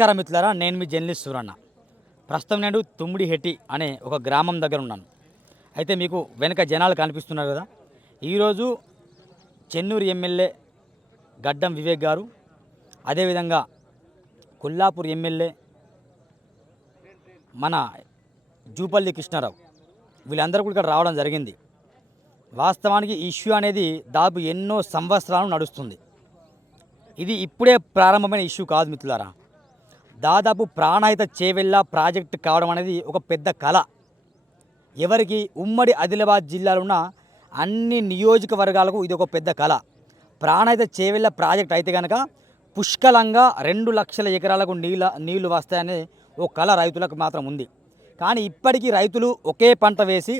నమస్కారం మిత్రులారా, నేను మీ జర్నలిస్ట్ సూరన్న. ప్రస్తుతం నేను తుమ్మిడిహెట్టి అనే ఒక గ్రామం దగ్గర ఉన్నాను. అయితే మీకు వెనక జనాలు కనిపిస్తున్నారు కదా. ఈరోజు చెన్నూరు ఎమ్మెల్యే గడ్డం వివేక్ గారు, అదేవిధంగా కొల్లాపూర్ ఎమ్మెల్యే మన జూపల్లి కృష్ణారావు, వీళ్ళందరూ కూడా ఇక్కడ రావడం జరిగింది. వాస్తవానికి ఈ ఇష్యూ అనేది దాదాపు ఎన్నో సంవత్సరాలు నడుస్తుంది. ఇది ఇప్పుడే ప్రారంభమైన ఇష్యూ కాదు మిత్రులారా. దాదాపు ప్రాణహిత చేవెళ్ళ ప్రాజెక్టు కావడం అనేది ఒక పెద్ద కళ. ఎవరికి ఉమ్మడి ఆదిలాబాద్ జిల్లాలో ఉన్న అన్ని నియోజకవర్గాలకు ఇది ఒక పెద్ద కళ. ప్రాణహిత చేవెళ్ళ ప్రాజెక్ట్ అయితే కనుక పుష్కలంగా 2 లక్షల ఎకరాలకు నీళ్లు వస్తాయనే ఓ కళ రైతులకు మాత్రం ఉంది. కానీ ఇప్పటికీ రైతులు ఒకే పంట వేసి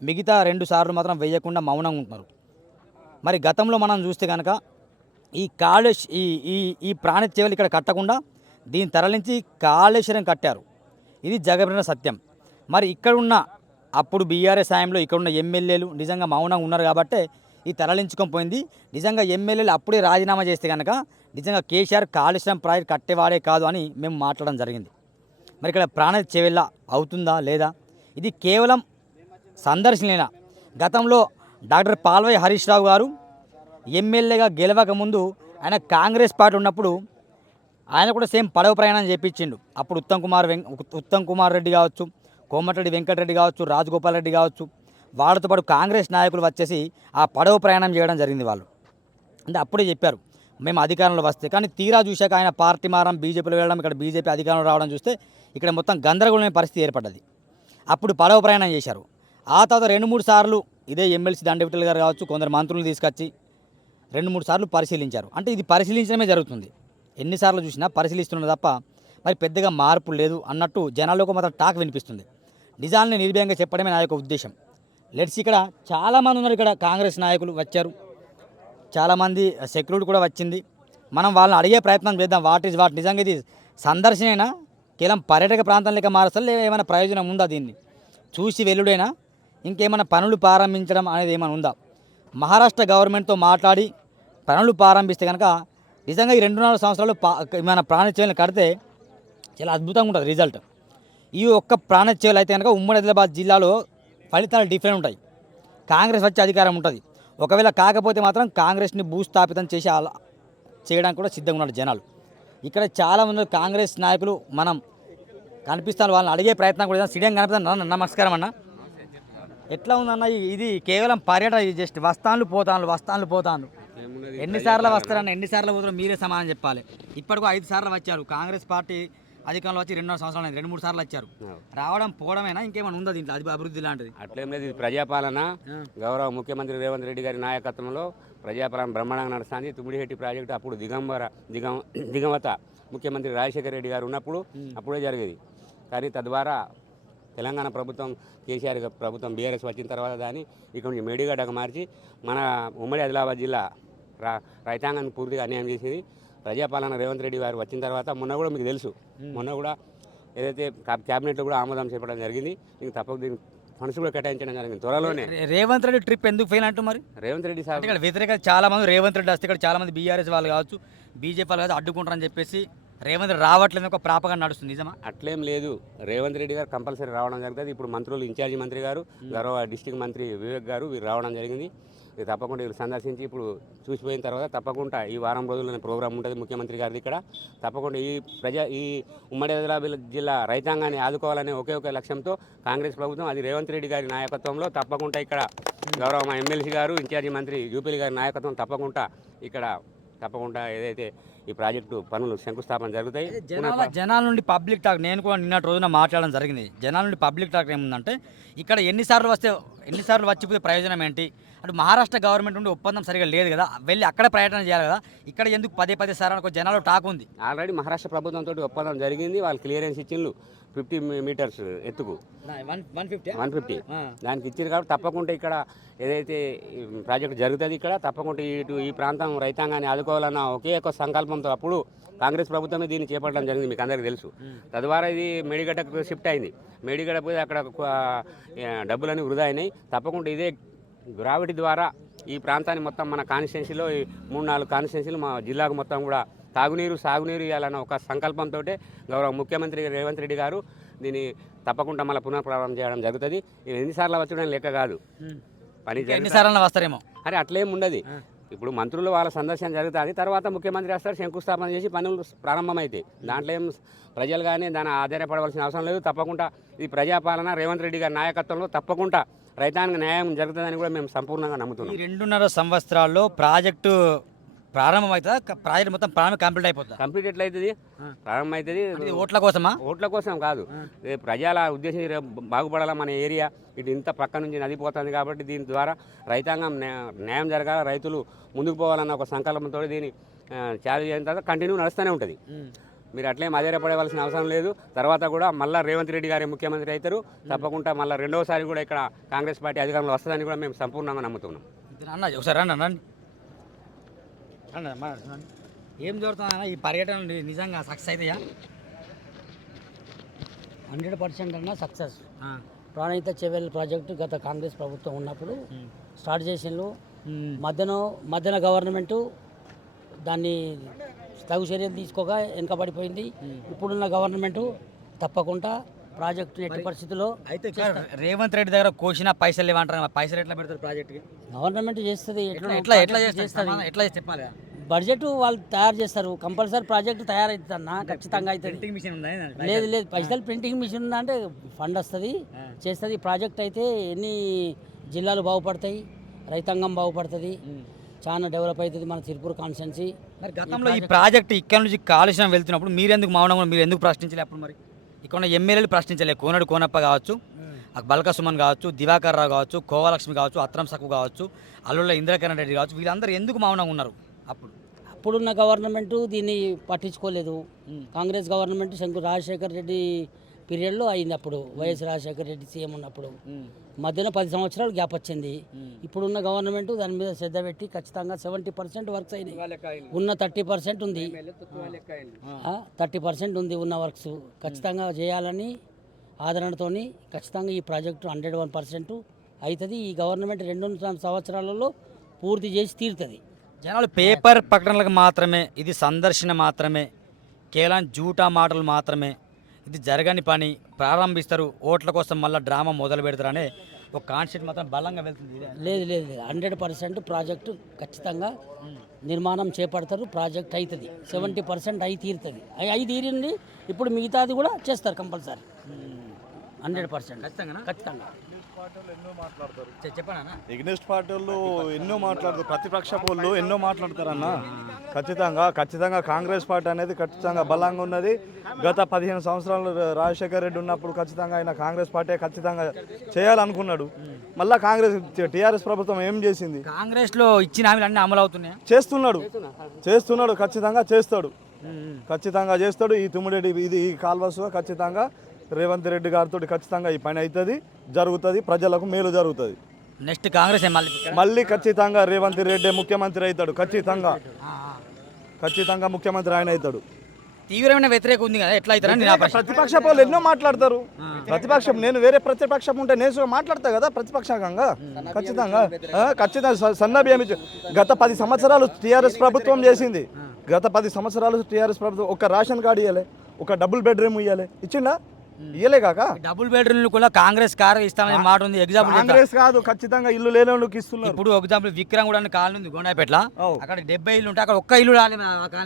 మిగతా 2 సార్లు మాత్రం వేయకుండా మౌనంగా ఉంటున్నారు. మరి గతంలో మనం చూస్తే కనుక ఈ ఈ ప్రాణహిత చేవెళ్ళ ఇక్కడ కట్టకుండా దీన్ని తరలించి కాళేశ్వరం కట్టారు. ఇది జగమెరిగిన సత్యం. మరి ఇక్కడున్న అప్పుడు బీఆర్ఎస్ సాయంలో ఇక్కడున్న ఎమ్మెల్యేలు నిజంగా మౌనంగా ఉన్నారు కాబట్టే ఇది తరలించుకొని పోయింది. నిజంగా ఎమ్మెల్యేలు అప్పుడే రాజీనామా చేస్తే కనుక నిజంగా కేసీఆర్ కాళేశ్వరం ప్రాజెక్ట్ కట్టేవాడే కాదు అని మేము మాట్లాడడం జరిగింది. మరి ఇక్కడ ప్రాణహిత చేవెళ్ళ అవుతుందా లేదా, ఇది కేవలం సందర్శనలేనా? గతంలో డాక్టర్ పాల్వై హరీష్ రావు గారు ఎమ్మెల్యేగా గెలవక ముందు ఆయన కాంగ్రెస్ పార్టీ ఉన్నప్పుడు ఆయన కూడా సేమ్ పడవ ప్రయాణం చేయించిండు. అప్పుడు ఉత్తమ్ కుమార్ రెడ్డి కావచ్చు, కోమటిరెడ్డి వెంకటరెడ్డి కావచ్చు, రాజగోపాల్ రెడ్డి కావచ్చు, వాళ్ళతో పాటు కాంగ్రెస్ నాయకులు వచ్చేసి ఆ పడవ ప్రయాణం చేయడం జరిగింది. వాళ్ళు అంటే అప్పుడే చెప్పారు మేము అధికారంలో వస్తే. కానీ తీరా చూశాక ఆయన పార్టీ మారం, బీజేపీలో వెళ్ళడం, ఇక్కడ బీజేపీ అధికారంలో రావడం చూస్తే ఇక్కడ మొత్తం గందరగోళమైన పరిస్థితి ఏర్పడ్డది. అప్పుడు పడవ ప్రయాణం చేశారు. ఆ తర్వాత 2-3 సార్లు ఇదే ఎమ్మెల్సీ దండవిఠల్ గారు కావచ్చు, కొందరు మంత్రులు తీసుకొచ్చి 2-3 సార్లు పరిశీలించారు. అంటే ఇది పరిశీలించడమే జరుగుతుంది. ఎన్నిసార్లు చూసినా పరిశీలిస్తున్నది తప్ప మరి పెద్దగా మార్పు లేదు అన్నట్టు జనాలకు మాత్రం టాక్ వినిపిస్తుంది. నిజాన్ని నిర్భయంగా చెప్పడమే నా యొక్క ఉద్దేశం. లెట్స్ ఇక్కడ చాలామంది ఉన్నారు. ఇక్కడ కాంగ్రెస్ నాయకులు వచ్చారు, చాలామంది సెక్యూరిటీ కూడా వచ్చింది. మనం వాళ్ళని అడిగే ప్రయత్నం చేద్దాం. వాట్ నిజంగా ఇది సందర్శనైనా, కేవలం పర్యాటక ప్రాంతం లెక్క మారుస్తారు, లేదా ఏమైనా ప్రయోజనం ఉందా, దీన్ని చూసి వెల్లుడైనా, ఇంకేమైనా పనులు ప్రారంభించడం అనేది ఏమైనా ఉందా? మహారాష్ట్ర గవర్నమెంట్తో మాట్లాడి పనులు ప్రారంభిస్తే కనుక నిజంగా ఈ 2-4 సంవత్సరాలు మన ప్రాణహిత చేవెళ్ళ కడితే చాలా అద్భుతంగా ఉంటుంది రిజల్ట్. ఈ ఒక్క ప్రాణహిత చేవెళ్ళ అయితే కనుక ఉమ్మడి ఆదిలాబాద్ జిల్లాలో ఫలితాలు డిఫరెంట్ ఉంటాయి. కాంగ్రెస్ వచ్చే అధికారం ఉంటుంది. ఒకవేళ కాకపోతే మాత్రం కాంగ్రెస్ని భూస్థాపితం చేయడానికి కూడా సిద్ధంగా ఉన్నారు జనాలు. ఇక్కడ చాలామంది కాంగ్రెస్ నాయకులు మనం కనిపిస్తాను, వాళ్ళని అడిగే ప్రయత్నం కూడా సిడియం కనిపిస్తాను. నమస్కారం అన్న, ఎట్లా ఉందన్న? ఇది కేవలం పర్యటన, జస్ట్ వస్తాన్లు పోతాను. ఎన్నిసార్లు వస్తారన్న, ఎన్నిసార్లు పోతారో మీరే సమాధానం చెప్పాలి. ఇప్పటికూ 5 సార్లు వచ్చారు. కాంగ్రెస్ పార్టీ అధికారంలో వచ్చి 2 సంవత్సరాలు అయింది. 2-3 సార్లు వచ్చారు. రావడం పోవడమేనా, ఇంకేమైనా ఉందా దీంట్లో అభివృద్ధి లాంటిది? అట్లేం లేదు. ఇది ప్రజాపాలన. గౌరవ ముఖ్యమంత్రి రేవంత్ రెడ్డి గారి నాయకత్వంలో ప్రజాపాలన బ్రహ్మాండంగా నడుస్తుంది. తుమ్మిడిహెట్టి ప్రాజెక్టు అప్పుడు దిగంవత ముఖ్యమంత్రి రాజశేఖర రెడ్డి గారు ఉన్నప్పుడు అప్పుడే జరిగేది. కానీ తద్వారా తెలంగాణ ప్రభుత్వం, కేసీఆర్ ప్రభుత్వం, బీఆర్ఎస్ వచ్చిన తర్వాత దాన్ని ఇక్కడ నుంచి మేడిగడ్డకు మార్చి మన ఉమ్మడి ఆదిలాబాద్ జిల్లా రైతాంగాన్ని పూర్తిగా అన్యాయం చేసేది ప్రజాపాలన. రేవంత్ రెడ్డి గారు వచ్చిన తర్వాత మొన్న కూడా మీకు తెలుసు, మొన్న కూడా ఏదైతే క్యాబినెట్లో కూడా ఆమోదం చేపట్టడం జరిగింది. ఇంక తప్పక దీనికి ఫండ్స్ కూడా కేటాయించడం జరిగింది త్వరలోనే. రేవంత్ రెడ్డి ట్రిప్ ఎందుకు ఫెయిల్ అంటూ మరి? రేవంత్ రెడ్డి సార్ ఇక్కడ వ్యతిరేక చాలా మంది, రేవంత్ రెడ్డి వస్తే ఇక్కడ చాలా మంది బీఆర్ఎస్ వాళ్ళు కావచ్చు, బీజేపీ వాళ్ళు కావచ్చు అడ్డుకుంటారని చెప్పేసి రేవంత్ రెడ్డి రావట్లేదు ఒక ప్రాపగండ నడుస్తుంది. నిజమా? అట్లేం లేదు. రేవంత్ రెడ్డి గారు కంపల్సరీ రావడం జరుగుతుంది. ఇప్పుడు మంత్రులు, ఇన్ఛార్జి మంత్రి గారు, గౌరవ డిస్టిక్ మంత్రి వివేక్ గారు వీరు రావడం జరిగింది. ఇది తప్పకుండా వీళ్ళు సందర్శించి ఇప్పుడు చూసిపోయిన తర్వాత తప్పకుండా ఈ వారం రోజుల్లోనే ప్రోగ్రాం ఉంటుంది ముఖ్యమంత్రి గారిది. ఇక్కడ తప్పకుండా ఈ ఉమ్మడి ఆదిలాబాద్ జిల్లా రైతాంగాన్ని ఆదుకోవాలనే ఒకే లక్ష్యంతో కాంగ్రెస్ ప్రభుత్వం, అది రేవంత్ రెడ్డి గారి నాయకత్వంలో తప్పకుండా ఇక్కడ గౌరవ మా ఎమ్మెల్సీ గారు, ఇన్ఛార్జి మంత్రి జూపల్లి గారి నాయకత్వం తప్పకుండా ఏదైతే ఈ ప్రాజెక్టు పనులు శంకుస్థాపన జరుగుతాయి. జనాల నుండి పబ్లిక్ టాక్, నేను కూడా నిన్నటి రోజున మాట్లాడడం జరిగింది. జనాల నుండి పబ్లిక్ టాక్ ఏముందంటే, ఇక్కడ ఎన్నిసార్లు వచ్చిపోతే ప్రయోజనం ఏంటి? అటు మహారాష్ట్ర గవర్నమెంట్ నుండి ఒప్పందం సరిగా లేదు కదా, వెళ్ళి అక్కడ పర్యటన చేయాలి కదా, ఇక్కడ ఎందుకు 10 సార్లు అనుకో జనాలు టాక్ ఉంది. ఆల్రెడీ మహారాష్ట్ర ప్రభుత్వంతో ఒప్పందం జరిగింది. వాళ్ళు క్లియరెన్స్ ఇచ్చిండ్రు 50 మీటర్స్ ఎత్తుకు 150 దానికి ఇచ్చారు. కాబట్టి తప్పకుండా ఇక్కడ ఏదైతే ప్రాజెక్టు జరుగుతుంది, ఇక్కడ తప్పకుండా ఈ ప్రాంతం రైతాంగాన్ని ఆదుకోవాలన్న ఒకే ఒక సంకల్పంతో అప్పుడు కాంగ్రెస్ ప్రభుత్వమే దీన్ని చేపట్టడం జరిగింది, మీకు అందరికీ తెలుసు. తద్వారా ఇది మేడిగడ్డకు షిఫ్ట్ అయింది. మేడిగడ్డ పోయి అక్కడ డబ్బులన్నీ వృధా అయినాయి. తప్పకుండా ఇదే గ్రావిటీ ద్వారా ఈ ప్రాంతాన్ని మొత్తం మన కాన్స్టిట్యున్సీలో 3-4 కాన్స్టిట్యున్సీలు మా జిల్లాకు మొత్తం కూడా తాగునీరు సాగునీరు ఇవ్వాలన్న ఒక సంకల్పంతో గౌరవ ముఖ్యమంత్రి రేవంత్ రెడ్డి గారు దీన్ని తప్పకుండా మళ్ళీ పునఃప్రారంభం చేయడం జరుగుతుంది. ఇది ఎన్నిసార్లు వచ్చడం లెక్క కాదు, పని ఎన్నిసార్లు వస్తారేమో. అరే అట్లేం ఉండదు. ఇప్పుడు మంత్రులు వాళ్ళ సందర్శన జరుగుతుంది, తర్వాత ముఖ్యమంత్రి వస్తారు, శంకుస్థాపన చేసి పనులు ప్రారంభమవుతాయి. దాంట్లో ఏం ప్రజలు కానీ దాన్ని ఆధారపడవలసిన అవసరం లేదు. తప్పకుండా ఈ ప్రజాపాలన రేవంత్ రెడ్డి గారి నాయకత్వంలో తప్పకుండా రైతాంగ న్యాయం జరుగుతుందని కూడా మేము సంపూర్ణంగా నమ్ముతున్నాం. ఈ 2.5 సంవత్సరాల్లో ప్రాజెక్టు ప్రారంభం అవుతుందా? ప్రాజెక్ట్ మొత్తం కంప్లీట్ అయిపోతుందా? కంప్లీట్ ఎట్లయితుంది? ప్రారంభం అవుతుంది. ఓట్ల కోసమా? ఓట్ల కోసం కాదు, ప్రజల ఉద్దేశం బాగుపడాలా మన ఏరియా. ఇటు ఇంత పక్క నుంచి నది పోతుంది కాబట్టి దీని ద్వారా రైతాంగం న్యాయం జరగాల, రైతులు ముందుకు పోవాలన్న ఒక సంకల్పంతో దీన్ని చాలు చేయడం తర్వాత కంటిన్యూ నడుస్తూనే ఉంటుంది. మీరు అట్లేం ఆధారపడవలసిన అవసరం లేదు. తర్వాత కూడా మళ్ళీ రేవంత్ రెడ్డి గారి ముఖ్యమంత్రి అవుతారు. తప్పకుండా మళ్ళీ రెండవసారి కూడా ఇక్కడ కాంగ్రెస్ పార్టీ అధికారంలో వస్తుందని కూడా మేము సంపూర్ణంగా నమ్ముతున్నాం. అన్న ఒకసారి రండి. ఏం జరుగుతుందన్న ఈ పర్యటన నిజంగా సక్సెస్ అవుతాయా? 100% అన్న సక్సెస్. ప్రాణహిత చెవెల్ ప్రాజెక్టు గత కాంగ్రెస్ ప్రభుత్వం ఉన్నప్పుడు స్టార్ట్ చేసిండ్రు. మధ్యన గవర్నమెంటు దాన్ని తగు చర్యలు తీసుకోగా వెనుకబడిపోయింది. ఇప్పుడున్న గవర్నమెంటు తప్పకుండా ప్రాజెక్టు ఎట్టి పరిస్థితుల్లో అయితే రేవంత్ రెడ్డి దగ్గర కోసిన పైసలు లేవంటారు. పైసలు ఎట్లా పెడతారు ప్రాజెక్టుకి? గవర్నమెంట్ చేస్తుంది. ఎట్లా చెప్పాలి? బడ్జెట్ వాళ్ళు తయారు చేస్తారు. కంపల్సరీ ప్రాజెక్టు తయారవుతుంది అన్న, ఖచ్చితంగా అవుతుంది. లేదు పైసలు ప్రింటింగ్ మిషన్ ఉందా అంటే ఫండ్ వస్తుంది, చేస్తుంది. ప్రాజెక్ట్ అయితే ఎన్ని జిల్లాలు బాగుపడతాయి, రైతాంగం బాగుపడుతుంది, చాలా డెవలప్ అవుతుంది మన తిరుపూర్ కాన్స్టిట్యున్సీ. మరి గతంలో ఈ ప్రాజెక్టు ఇక్కడ నుంచి కాలుష్యం వెళ్తున్నప్పుడు మీరెందుకు మౌనంగా మీరు ఎందుకు ప్రశ్నించలే? అప్పుడు మరి ఇక్కడ ఉన్న ఎమ్మెల్యేలు ప్రశ్నించలే. కోనప్ప కావచ్చు, బల్క సుమన్ కావచ్చు, దివాకర్ రావు కావచ్చు, కోవలక్ష్మి కావచ్చు, అత్రం సక్కు కావచ్చు, అల్లుళ్ళ ఇంద్రకరణ్ రెడ్డి కావచ్చు, వీళ్ళందరూ ఎందుకు మౌనంగా ఉన్నారు? అప్పుడున్న గవర్నమెంటు దీన్ని పట్టించుకోలేదు. కాంగ్రెస్ గవర్నమెంట్ రాజశేఖర్ రెడ్డి పీరియడ్లో అయింది. అప్పుడు వైఎస్ రాజశేఖర్ రెడ్డి సీఎం ఉన్నప్పుడు మధ్యన 10 సంవత్సరాలు గ్యాప్ వచ్చింది. ఇప్పుడున్న గవర్నమెంట్ దాని మీద శ్రద్ధ పెట్టి ఖచ్చితంగా 70% వర్క్స్ అయినాయి. ఉన్న 30% ఉంది, 30% ఉంది ఉన్న వర్క్స్ ఖచ్చితంగా చేయాలని ఆదరణతో ఖచ్చితంగా ఈ ప్రాజెక్టు 101% అవుతుంది. ఈ గవర్నమెంట్ 2 సంవత్సరాలలో పూర్తి చేసి తీరుతుంది. జనాలు పేపర్ ప్రకటనలకు మాత్రమే, ఇది సందర్శన మాత్రమే, కేవలం జూటా మాటలు మాత్రమే, ఇది జరగని పని, ప్రారంభిస్తారు ఓట్ల కోసం మళ్ళీ డ్రామా మొదలు పెడతారనే ఒక కాన్సెప్ట్ మాత్రం బలంగా వెళ్తుంది. లేదు 100% ప్రాజెక్టు ఖచ్చితంగా నిర్మాణం చేపడతారు. ప్రాజెక్ట్ అవుతుంది 70% అయి తీరుతుంది. అయి తీరింది. ఇప్పుడు మిగతాది కూడా చేస్తారు కంపల్సరీ 100% ఖచ్చితంగా. ఎగ్నెస్ట్ పార్టీ వాళ్ళు ఎన్నో మాట్లాడతారు, ప్రతిపక్ష వాళ్ళు ఎన్నో మాట్లాడతారన్న. ఖచ్చితంగా కాంగ్రెస్ పార్టీ అనేది ఖచ్చితంగా బలంగా ఉన్నది. గత 15 సంవత్సరాలు రాజశేఖర్ రెడ్డి ఉన్నప్పుడు ఖచ్చితంగా ఆయన కాంగ్రెస్ పార్టీ ఖచ్చితంగా చేయాలనుకున్నాడు. మళ్ళీ టీఆర్ఎస్ ప్రభుత్వం ఏం చేసింది? కాంగ్రెస్లో ఇచ్చిన హామీలు అన్నీ అమలు అవుతున్నాయి. చేస్తున్నాడు ఖచ్చితంగా చేస్తాడు. ఈ తుమ్మిడి ఈ కాల్వస్ ఖచ్చితంగా రేవంత్ రెడ్డి గారితో ఖచ్చితంగా ఈ పని అవుతుంది, జరుగుతుంది, ప్రజలకు మేలు జరుగుతుంది. నెక్స్ట్ కాంగ్రెస్ మళ్ళీ ఖచ్చితంగా రేవంత్ రెడ్డి ముఖ్యమంత్రి అవుతాడు. ఖచ్చితంగా ముఖ్యమంత్రి ఆయన అవుతాడు. తీవ్రమైన వ్యతిరేకం ఉంది కదా, ఎట్లా అవుతారని ప్రతిపక్ష వాళ్ళు ఎన్నో మాట్లాడతారు. ప్రతిపక్షం నేను వేరే ప్రతిపక్షం ఉంటే నేను మాట్లాడతా కదా ప్రతిపక్షంగా. ఖచ్చితంగా సన్నబియ్యం గత 10 సంవత్సరాలు టీఆర్ఎస్ ప్రభుత్వం చేసింది. గత 10 సంవత్సరాలు టీఆర్ఎస్ ప్రభుత్వం ఒక రేషన్ కార్డు ఇవ్వాలి, ఒక డబుల్ బెడ్రూమ్ ఇవ్వాలి, ఇచ్చిందా? ఇయ్యలే కాక డబుల్ బెడ్రూమ్ కూడా కాంగ్రెస్ కార్ ఇస్తామని మాట ఉంది. ఎగ్జాంపుల్ కాంగ్రెస్ కాదు, ఖచ్చితంగా ఇల్లు లేని ఇస్తున్నారు. ఇప్పుడు ఎగ్జాంపుల్ విక్రమ్ కూడా కాలనీ ఉంది గోండాపేట్ల, అక్కడ 70 ఇల్లు ఉంటాయి, అక్కడ ఒక్క ఇల్లు రాలే.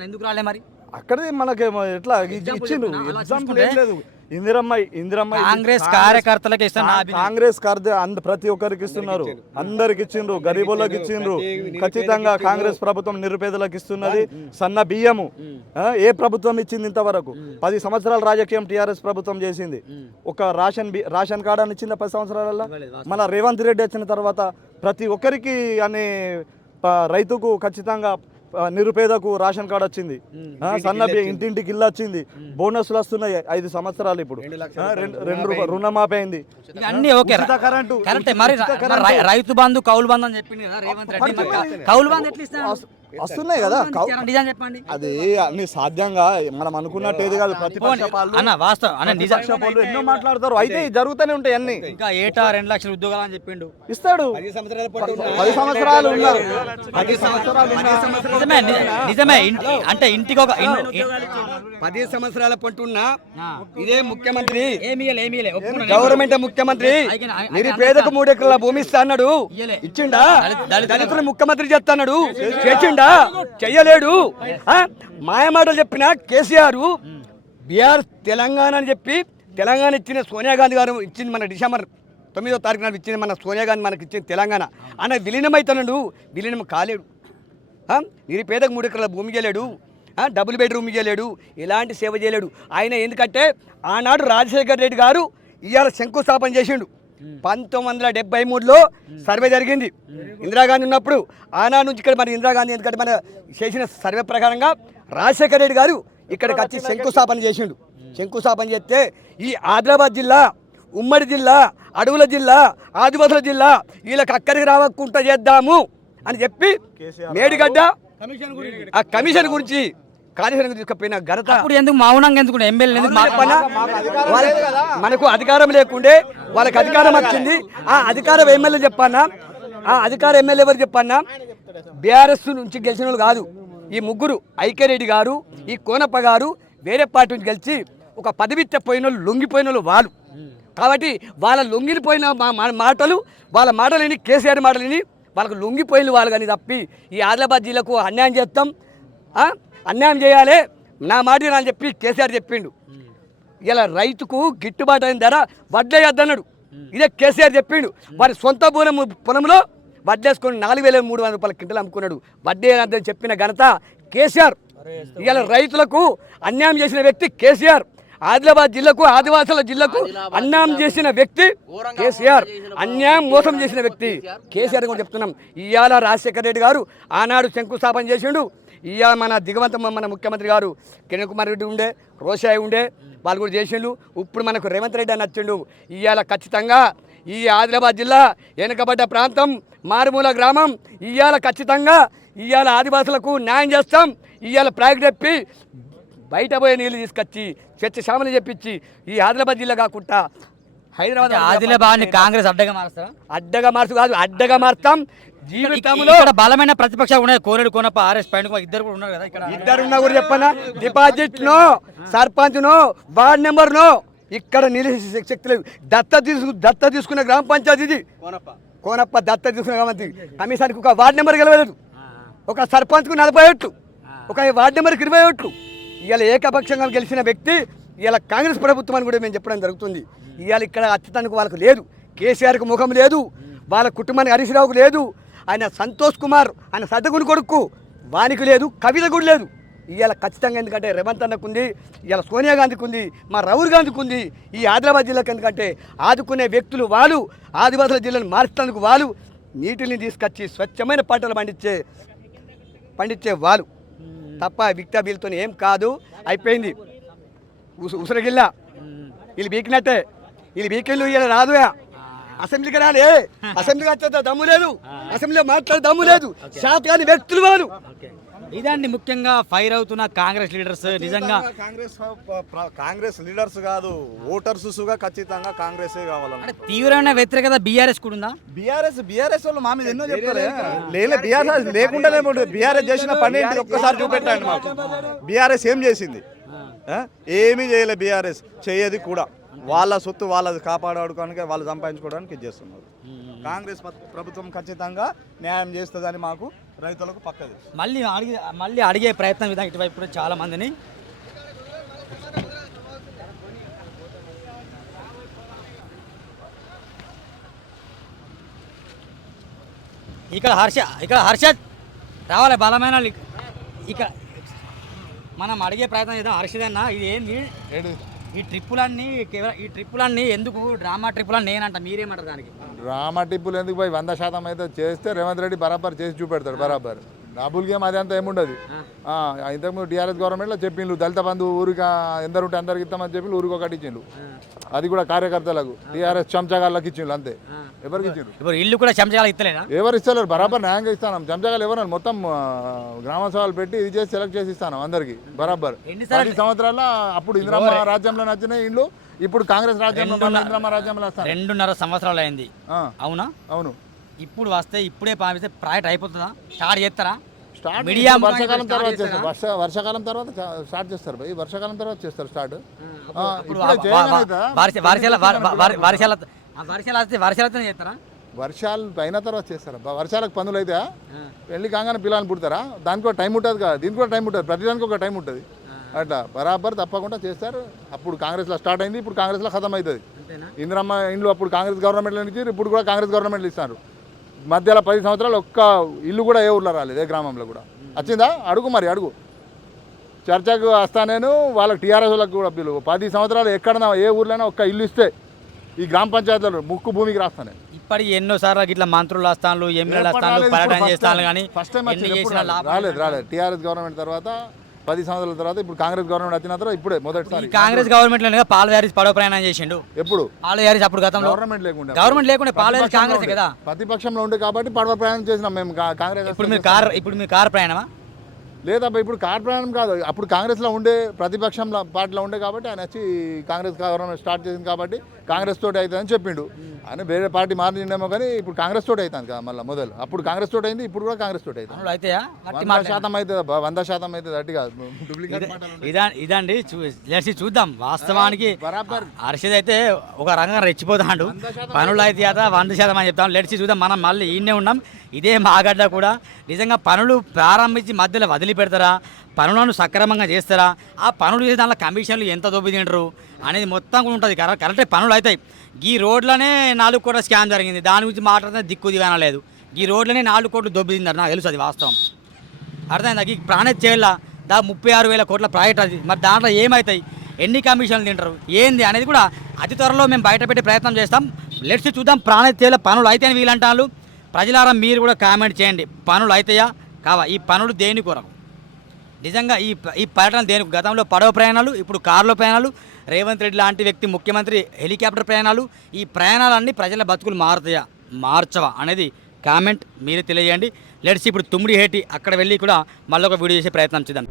ఎందుకు రాలే మరి? అక్కడే మనకి ఎట్లా ఇచ్చిండ్రు? ఎగ్జాంపుల్ ఏం లేదు. ఇందిరమ్మ కాంగ్రెస్ కార్యకర్తలకు ఇస్తున్నారు. కాంగ్రెస్ ప్రతి ఒక్కరికి ఇస్తున్నారు, అందరికి ఇచ్చిండ్రు, గరీబులకు ఇచ్చిండ్రు. ఖచ్చితంగా కాంగ్రెస్ ప్రభుత్వం నిరుపేదలకు ఇస్తున్నది. సన్న బియ్యము ఏ ప్రభుత్వం ఇచ్చింది ఇంతవరకు? 10 సంవత్సరాల రాజకీయం టీఆర్ఎస్ ప్రభుత్వం చేసింది. ఒక రేషన్ కార్డు అని ఇచ్చింది 10 సంవత్సరాలలో. మన రేవంత్ రెడ్డి వచ్చిన తర్వాత ప్రతి ఒక్కరికి అనే రైతుకు ఖచ్చితంగా నిరుపేదకు రేషన్ కార్డు వచ్చింది, సన్న ఇంటింటికి ఇల్లు వచ్చింది, బోనస్లు వస్తున్నాయి 5 సంవత్సరాలు. ఇప్పుడు 2 రూపాయలు రుణమాఫీ అయింది. రైతు బంధు కౌలు బంధు అని చెప్పింది కదా రేవంత్ రెడ్డి. కౌలు బంధు ఎట్లా ఇస్తారు? వస్తున్నాయి కదా నిజం చెప్పండి అది అన్ని సాధ్యంగా మనం అనుకున్నట్టేది కాదు. ప్రతిపక్ష పాలు అన్న వాస్తవం అన్న నిజం ప్రతిపక్ష పాలు ఎన్నో మాట్లాడతారు, అయితే జరుగుతూనే ఉంటాయి అన్ని. ఇంకా ఏటా 2 లక్షల ఉద్యోగాలు అని చెప్పిండు. ఇస్తాడు. 10 సంవత్సరాలు ఉన్నారు. 10 సంవత్సరాలు నిజమే నిజమే అంటే ఇంటికి ఒక 10 సంవత్సరాల పట్టున్న ఇదే ముఖ్యమంత్రి ఏమీ గవర్నమెంట్ ముఖ్యమంత్రి నిరుపేదకు 3 ఎకరాల భూమి ఇస్తా అన్నాడు. ఇచ్చిండా? దళితులు ముఖ్యమంత్రి చేస్తాడు. చేసిండా? చెయ్యలేడు. మాయమాటలు చెప్పిన కేసీఆర్ బీఆర్ తెలంగాణ అని చెప్పి తెలంగాణ ఇచ్చిన సోనియా గాంధీ గారు ఇచ్చింది మన డిసెంబర్ 9వ తారీఖు నాడు ఇచ్చింది మన సోనియా గాంధీ మనకి ఇచ్చింది తెలంగాణ. ఆయన విలీనమైతున్నాడు. విలీనం కాలేడు. నిరుపేదకు 3 ఎకరాల భూమి చేయలేడు. డబుల్ బెడ్రూమ్ చేయలేడు. ఎలాంటి సేవ చేయలేడు ఆయన. ఎందుకంటే ఆనాడు రాజశేఖర్ రెడ్డి గారు ఇవాళ శంకుస్థాపన చేసిండు. 1973లో సర్వే జరిగింది ఇందిరాగాంధీ ఉన్నప్పుడు. ఆనాడు నుంచి ఇక్కడ మరి ఇందిరాగాంధీ ఎందుకంటే మన చేసిన సర్వే ప్రకారంగా రాజశేఖర్ రెడ్డి గారు ఇక్కడికి వచ్చి శంకుస్థాపన చేసిండు. శంకుస్థాపన చేస్తే ఈ ఆదిలాబాద్ జిల్లా, ఉమ్మడి జిల్లా, అడవుల జిల్లా, ఆదివాసుల జిల్లా వీళ్ళకి అక్కడికి రావకుండా చేద్దాము అని చెప్పి మేడిగడ్డ ఆ కమిషన్ గురించి కార్యక్రమం తీసుకుపోయిన ఘనత. ఇప్పుడు ఎందుకు మౌనంగా ఎందుకు ఎమ్మెల్యే మనకు అధికారం లేకుండే వాళ్ళకి అధికారం వచ్చింది. ఆ అధికారం ఎమ్మెల్యే చెప్పన్నా, ఆ అధికార ఎమ్మెల్యే ఎవరు చెప్పన్నా, బీఆర్ఎస్ నుంచి గెలిచిన వాళ్ళు కాదు. ఈ ముగ్గురు ఐక్యరెడ్డి గారు, ఈ కోనప్ప గారు వేరే పార్టీ నుంచి గెలిచి ఒక పదవిత్త పోయిన వాళ్ళు, లొంగిపోయిన వాళ్ళు వాళ్ళు. కాబట్టి వాళ్ళ లొంగిపోయిన మాటలు, వాళ్ళ మాటలు విని, కేసీఆర్ మాటలు విని వాళ్ళకు లొంగిపోయిన వాళ్ళు కానీ తప్పి ఈ ఆదిలాబాద్ జిల్లాకు అన్యాయం చేస్తాం, అన్యాయం చేయాలి నా మాట అని చెప్పి కేసీఆర్ చెప్పిండు. ఇలా రైతుకు గిట్టుబాటు అయిన ధర వడ్లేయద్దన్నాడు. ఇదే కేసీఆర్ చెప్పిండు. వారి సొంత పొలంలో వడ్లేసుకొని 4,300 రూపాయల క్వింటల్ అమ్ముకున్నాడు. వడ్లేయద్దని చెప్పిన ఘనత కేసీఆర్. ఇలా రైతులకు అన్యాయం చేసిన వ్యక్తి కేసీఆర్. ఆదిలాబాద్ జిల్లాకు, ఆదివాసుల జిల్లాకు అన్యాయం చేసిన వ్యక్తి కేసీఆర్. అన్యాయం మోసం చేసిన వ్యక్తి కేసీఆర్ కూడా చెప్తున్నాం. ఇవాళ రాజశేఖర్ రెడ్డి గారు ఆనాడు శంకుస్థాపన చేసిండు. ఇవాళ మన దిగవంతం మన ముఖ్యమంత్రి గారు కిరణ్ కుమార్ రెడ్డి ఉండే, రోషాయి ఉండే, వాళ్ళు కూడా చేసిండు. ఇప్పుడు మనకు రేవంత్ రెడ్డి అని వచ్చిండు. ఇవాళ ఖచ్చితంగా ఈ ఆదిలాబాద్ జిల్లా వెనుకబడ్డ ప్రాంతం, మారుమూల గ్రామం, ఇవాళ ఖచ్చితంగా ఇవాళ ఆదివాసులకు న్యాయం చేస్తాం. ఇవాళ ప్రాజెక్ట్ చెప్పి బయట పోయే నీళ్ళు తీసుకొచ్చి స్వచ్ఛ శామలు చెప్పించి ఈ ఆదిలాబాద్ జిల్లా కాకుండా హైదరాబాద్ ఆదిలాబాద్ కాంగ్రెస్ అడ్డగా మారుస్తారా? అడ్డగా మార్చు కాదు, అడ్డగా మారుతాం. జీవితంలో బలమైన ప్రతిపక్షాలు ఉన్నాయి. కోరేడు కోనప్ప, ఆర్ఎస్ పైన ఇద్దరు కూడా ఉన్నారు కదా. ఇక్కడ ఇద్దరున్నా కూడా చెప్పనా, deposit no, sarpanch no, ward number no, ఇక్కడ నిలిచే శక్తి లేవు. దత్త తీసుకున్న గ్రామ పంచాయతీ ఇది కోనప్ప. దత్త తీసుకున్న గ్రామ కమిషన్కి ఒక వార్డ్ నెంబర్ గెలవలేదు, ఒక సర్పంచ్కు 40 ఓట్లు, ఒక వార్డ్ నెంబర్కి 20 ఓట్లు. ఇవాళ ఏకపక్షంగా గెలిచిన వ్యక్తి ఇవాళ కాంగ్రెస్ ప్రభుత్వం అని కూడా మేము చెప్పడం జరుగుతుంది. ఇవాళ ఇక్కడ అత్యుతానికి వాళ్ళకు లేదు. కేసీఆర్కి ముఖం లేదు, వాళ్ళ కుటుంబానికి హరీష్ రావుకు లేదు, ఆయన సంతోష్ కుమార్ ఆయన సద్దగుని కొడుకు వానికి లేదు, కవిత కూడా లేదు. ఇవాళ ఖచ్చితంగా ఎందుకంటే రేవంత్ అన్నకు ఉంది, ఇవాళ సోనియా గాంధీకి ఉంది, మా రాహుల్ గాంధీకి ఉంది. ఈ ఆదిలాబాద్ జిల్లాకి ఎందుకంటే ఆదుకునే వ్యక్తులు వాళ్ళు, ఆదివాసుల జిల్లాను మార్చడానికి వాళ్ళు, నీటిని తీసుకొచ్చి స్వచ్ఛమైన పంటలు పండించే వాళ్ళు తప్ప విక్తా బిల్తో ఏం కాదు. అయిపోయింది. ఉసిరగిల్లా వీళ్ళు బీకినట్టే. వీళ్ళు బీకిళ్ళు ఇలా రాదు. అసెంబ్లీకి రాలే, అసెంబ్లీకి వచ్చే దమ్ము లేదు, అసెంబ్లీలో మాట్లాడే దమ్ము లేదు. శాతకాని వ్యక్తులు వాళ్ళు. ఇదాన్ని ముఖ్యంగా ఫైర్ అవుతున్న కాంగ్రెస్ లీడర్స్ నిజంగా కాంగ్రెస్ లీడర్స్ కాదు, ఓటర్స్ ఖచ్చితంగా కాంగ్రెస్ కావాలంటే తీవ్రమైన వ్యతిరేకత బీఆర్ఎస్ కూడా ఉందా? బీఆర్ఎస్ వాళ్ళు మా మీద ఎన్నో చెప్తారు. బీఆర్ఎస్ లేకుండా బీఆర్ఎస్ చేసిన పని ఒక్కసారి చూపెట్టండి మాకు. బీఆర్ఎస్ ఏం చేసింది? ఏమీ చేయలే. బీఆర్ఎస్ చేయది కూడా. వాళ్ళ సొత్తు వాళ్ళది కాపాడుకోవడానికి, వాళ్ళు సంపాదించుకోవడానికి ఇది చేస్తున్నారు. కాంగ్రెస్ ప్రభుత్వం ఖచ్చితంగా న్యాయం చేస్తుందని మాకు రైతులకు పక్కది. మళ్ళీ అడిగే ప్రయత్నం విధానం ఇటువైపు చాలా మందిని. ఇక్కడ హర్షద్ రావాలి బలమైన. ఇక్కడ మనం అడిగే ప్రయత్నం చేద్దాం. హర్షద్ అన్న, ఇది ఏంది ఈ ట్రిప్పులన్నీ ఎందుకు డ్రామా ట్రిప్పులని నేనంట, మీరేమంటారు దానికి? డ్రామా ట్రిప్పులు ఎందుకు పోయి 100% అయితే చేస్తే రేవంత్ రెడ్డి బరాబర్ చేసి చూపెడతాడు. బరాబర్ డబుల్ గేమ్ అదంతా ఏముండదు. ఇంతకుముందు టీఆర్ఎస్ గవర్నమెంట్లో చెప్పిండ్రు దళిత బంధు ఊరికి ఎందరు ఉంటే అందరికి ఇస్తామని చెప్పి ఊరికి ఒకటి ఇచ్చిండ్రు. అది కూడా కార్యకర్తలకు టీఆర్ఎస్ చెంచగాళ్ళకి ఇచ్చిండ్రు అంతే. ఎవరికి ఇచ్చిండ్రు? ఇప్పుడు ఇల్లు కూడా చెంచగాలు ఇస్తలేనా? ఎవరు ఇస్తలేరు, బరాబర్ న్యాయంగా ఇస్తాను. చెంచగాలు ఎవరు మొత్తం గ్రామ సభలు పెట్టి ఇది చేసి సెలెక్ట్ చేసి ఇస్తాను అందరికి బరాబర్. 10 సంవత్సరాల్లో అప్పుడు ఇందిరమ్మ రాజ్యంలో నచ్చిన ఇండ్లు ఇప్పుడు కాంగ్రెస్ రాజ్యంలో ఇందిరమ్మ రాజ్యంలో వస్తాను. 2.5 సంవత్సరాలు అయింది. అవునా? అవును. ఇప్పుడు వస్తే ఇప్పుడే పాపిస్తే ప్రాజెక్ట్ అయిపోతుందా? స్టార్ట్ చేస్తారా? స్టార్ట్ మీడియా వర్షాకాలం తర్వాత చేస్తారు. వర్షాకాలం తర్వాత స్టార్ట్ చేస్తారు భయ్. వర్షాకాలం తర్వాత చేస్తారు స్టార్ట్. వర్షాలతో చేస్తారా? వర్షాలు అయిన తర్వాత చేస్తారు. వర్షాలకు పనులు అయితే పెళ్లి కాగానే పిల్లలు పుడతారా? దానికి కూడా టైం ఉంటుంది కదా, దీనికి కూడా టైం ఉంటుంది. ప్రతిదానికి ఒక టైం ఉంటుంది. అట్లా బరాబర్ తప్పకుండా చేస్తారు. అప్పుడు కాంగ్రెస్లో స్టార్ట్ అయింది, ఇప్పుడు కాంగ్రెస్లో ఖతం అవుతుంది. ఇందిరమ్మ ఇండ్లు అప్పుడు కాంగ్రెస్ గవర్నమెంట్లో నుంచి ఇప్పుడు కూడా కాంగ్రెస్ గవర్నమెంట్లు ఇస్తారు. మధ్యలో 10 సంవత్సరాలు ఒక్క ఇల్లు కూడా ఏ ఊర్లో రాలేదు, ఏ గ్రామంలో కూడా. వచ్చిందా? అడుగు మరి అడుగు. చర్చకు వస్తా నేను. వాళ్ళకి టీఆర్ఎస్ వాళ్ళకి కూడా పిలువు. 10 సంవత్సరాలు ఎక్కడన్నా ఏ ఊర్లోనే ఒక్క ఇల్లు ఇస్తే ఈ గ్రామ పంచాయతీలో ముక్కు భూమికి రాస్తాను. ఇప్పటికి ఎన్నోసార్లు ఇట్లా మంత్రులు వస్తాను, ఎమ్మెల్యేలు వస్తాను, పర్యటన చేస్తాను, కానీ ఫస్ట్ టైం రాలేదు. టీఆర్ఎస్ గవర్నమెంట్ తర్వాత 10 సంవత్సరాల తర్వాత ఇప్పుడు కాంగ్రెస్ గవర్నమెంట్ వచ్చిన తర్వాత ఇప్పుడే మొదటిసారి. కాంగ్రెస్ గవర్నమెంట్ పాల్ వ్యారీస్ పడవ ప్రయాణం చేసిండు. ఎప్పుడు? పాల్ వ్యారీస్ అప్పుడు గతంలో గవర్నమెంట్ లేకుండా పాల్ వ్యారీస్ కాంగ్రెస్ కదా, ప్రతిపక్షంలో ఉండే కాబట్టి పడవ ప్రయాణం చేసినాం మేము కాంగ్రెస్. ఇప్పుడు మీరు కారు ప్రయాణమా? లేదబ్బా, ఇప్పుడు కార్ ప్రయాణం కాదు. అప్పుడు కాంగ్రెస్లో ఉండే ప్రతిపక్షంలో పార్టీలో ఉండే కాబట్టి ఆయన వచ్చి కాంగ్రెస్ గవర్నమెంట్ స్టార్ట్ చేసింది కాబట్టి కాంగ్రెస్ తోటి అవుతుందని చెప్పిండు. ఆయన వేరే పార్టీ మారిండేమో కానీ ఇప్పుడు కాంగ్రెస్ తోటి అవుతుంది కదా మళ్ళీ మొదలు. అప్పుడు కాంగ్రెస్ తోటి అయింది, ఇప్పుడు కూడా కాంగ్రెస్ తోటి అవుతుంది. 100% అవుతుంది అబ్బా, 100% అవుతుంది. అట్టి కాదు డూప్లికేట్. ఇదండి చూద్దాం. వాస్తవానికి హర్షద్ అయితే ఒక రంగం రెచ్చిపోతాడు. పనులు అయితే 100% అని చెప్తాం. లెట్సి చూద్దాం. మనం మళ్ళీ ఈయనే ఉన్నాం. ఇదే మాగడ్డ కూడా నిజంగా పనులు ప్రారంభించి మధ్యలో వదిలిపెడతారా, పనులను సక్రమంగా చేస్తారా, ఆ పనులు చేసే దాంట్లో కమిషన్లు ఎంత దొబ్బి తింటారు అనేది మొత్తం కూడా ఉంటుంది. కరెక్టే పనులు అవుతాయి. ఈ రోడ్లోనే 4 కోట్ల స్కామ్ జరిగింది. దాని గురించి మాట్లాడితే దిక్కు దిగాన లేదు. ఈ రోడ్లోనే 4 కోట్లు దొబ్బి తింటారు. నాకు తెలుసు అది వాస్తవం. అర్థమైందా? ఈ ప్రాణెత్ చేయాల 36,000 కోట్ల ప్రాజెక్ట్ అది. మరి దాంట్లో ఏమవుతాయి, ఎన్ని కమిషన్లు తింటారు ఏంది అనేది కూడా అతి త్వరలో మేము బయట పెట్టే ప్రయత్నం చేస్తాం. లెట్స్ చూద్దాం. ప్రాణెత్ చేయాల పనులు అయితే అని వీళ్ళంటారు. ప్రజలారా మీరు కూడా కామెంట్ చేయండి. పనులు అవుతాయా కావా? ఈ పనులు దేని కొరకు? నిజంగా ఈ పర్యటన దేనికి? గతంలో పడవ ప్రయాణాలు, ఇప్పుడు కారులో ప్రయాణాలు, రేవంత్ రెడ్డి లాంటి వ్యక్తి ముఖ్యమంత్రి హెలికాప్టర్ ప్రయాణాలు. ఈ ప్రయాణాలన్నీ ప్రజల బతుకులు మారుతాయా మార్చవా అనేది కామెంట్ మీరే తెలియజేయండి. లెట్స్ ఇప్పుడు తుమ్మిడిహేటి అక్కడ వెళ్ళి కూడా మళ్ళీ ఒక వీడియో చేసే ప్రయత్నం చేద్దాం.